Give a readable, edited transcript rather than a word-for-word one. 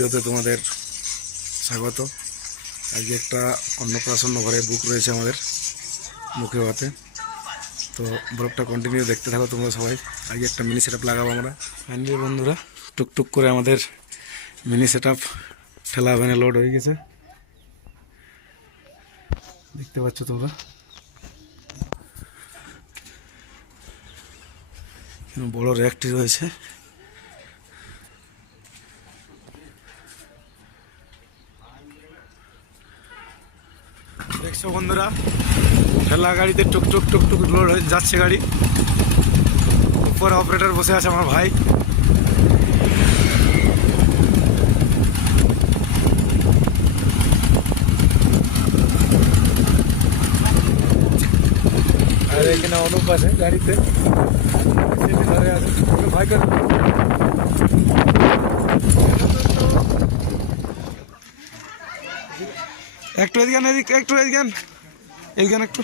ভিডিওতে তোমাদের স্বাগত। আজকে একটা অন্নপ্রাশন ঘরে বুক রয়েছে আমাদের মুখে ভাতে, তো ব্লগটা কন্টিনিউ দেখতে থাকো তোমরা সবাই। আজকে একটা মিনি সেট আপ লাগাবো আমরা ফাইনালি বন্ধুরা। টুকটুক করে আমাদের মিনি সেট আপ ঠেলা ভ্যানে লোড হয়ে গেছে, দেখতে পাচ্ছ তোমরা। বড় র্যাকটি রয়েছে, দেখছো বন্ধুরা। ঠেলা গাড়িতে টুকটুক টুকটুক লোড হয়ে যাচ্ছে গাড়ি। উপরে অপারেটর বসে আছে আমার ভাই। আর এখানে অনুপ আছে গাড়িতে, ঘরে আছে ভাই। একটু এদিকে একটু এদিকে একটু